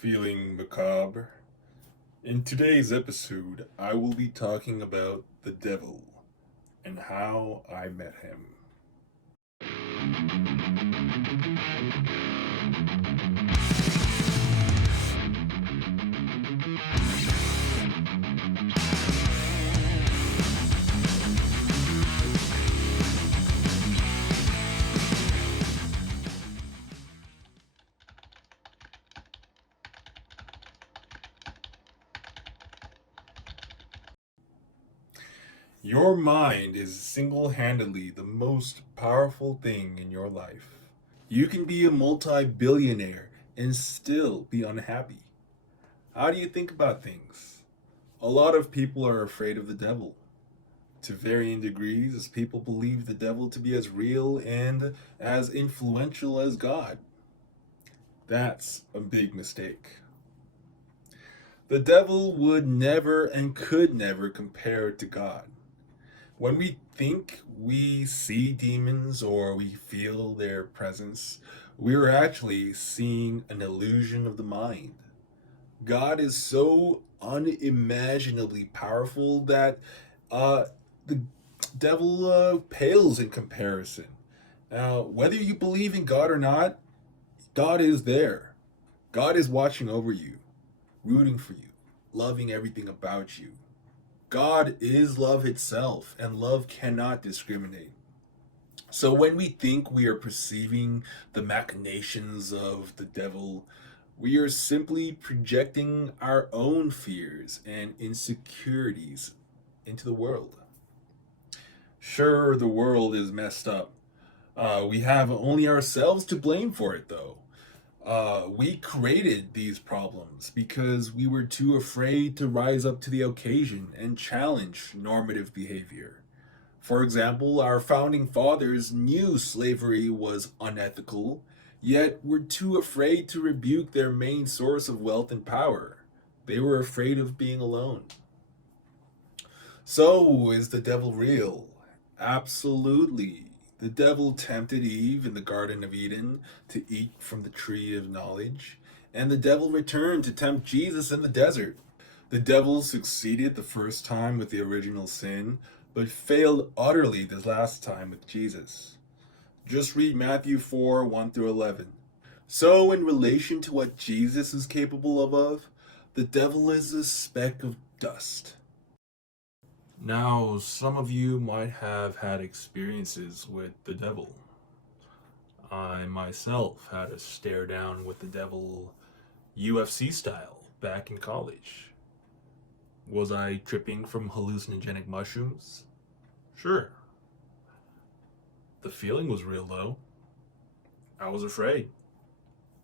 Feeling macabre. In today's episode, I will be talking about the devil and how I met him. Your mind is single handedly the most powerful thing in your life. You can be a multi billionaire and still be unhappy. How do you think about things? A lot of people are afraid of the devil. To varying degrees, as people believe the devil to be as real and as influential as God. That's a big mistake. The devil would never and could never compare to God. When we think we see demons or we feel their presence, we're actually seeing an illusion of the mind. God is so unimaginably powerful that the devil pales in comparison. Now, whether you believe in God or not, God is there. God is watching over you, rooting for you, loving everything about you. God is love itself, and love cannot discriminate. So when we think we are perceiving the machinations of the devil, we are simply projecting our own fears and insecurities into the world. Sure, the world is messed up. We have only ourselves to blame for it, though. We created these problems because we were too afraid to rise up to the occasion and challenge normative behavior. For example, our founding fathers knew slavery was unethical, yet were too afraid to rebuke their main source of wealth and power. They were afraid of being alone. So, is the devil real? Absolutely. The devil tempted Eve in the Garden of Eden to eat from the tree of knowledge, and the devil returned to tempt Jesus in the desert. The devil succeeded the first time with the original sin, but failed utterly the last time with Jesus. Just read Matthew 4 1 through 11. So, in relation to what Jesus is capable of, the devil is a speck of dust. Now, some of you might have had experiences with the devil. I myself had a stare down with the devil UFC style back in college. Was I tripping from hallucinogenic mushrooms? Sure. The feeling was real though. I was afraid.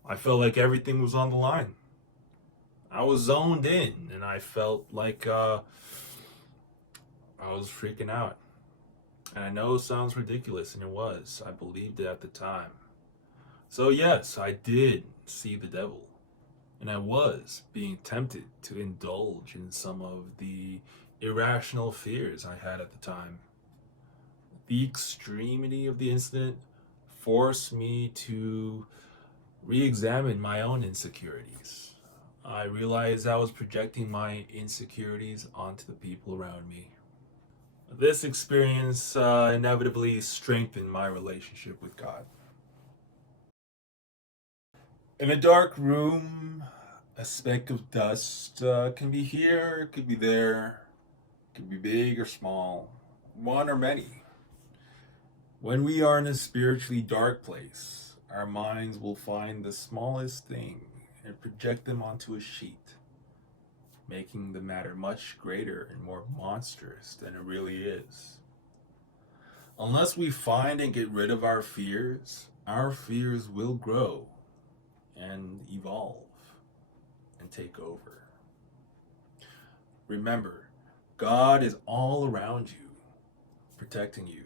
I felt like everything was on the line. I was zoned in and I felt like I was freaking out. And I know it sounds ridiculous, and it was. I believed it at the time. So, yes, I did see the devil. And I was being tempted to indulge in some of the irrational fears I had at the time. The extremity of the incident forced me to re examine my own insecurities. I realized I was projecting my insecurities onto the people around me. This experience inevitably strengthened my relationship with God. In a dark room, a speck of dust can be here, could be there, could be big or small, one or many. When we are in a spiritually dark place, our minds will find the smallest thing and project them onto a sheet, making the matter much greater and more monstrous than it really is. Unless we find and get rid of our fears will grow and evolve and take over. Remember, God is all around you, protecting you.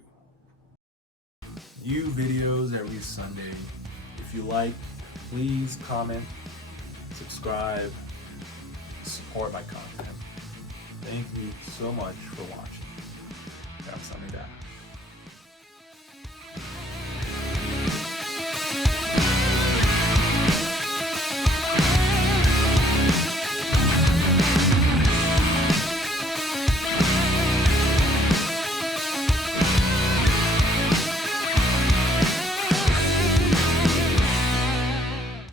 New videos every Sunday. If you like, please comment, subscribe, support my content. Thank you so much for watching. 감사합니다.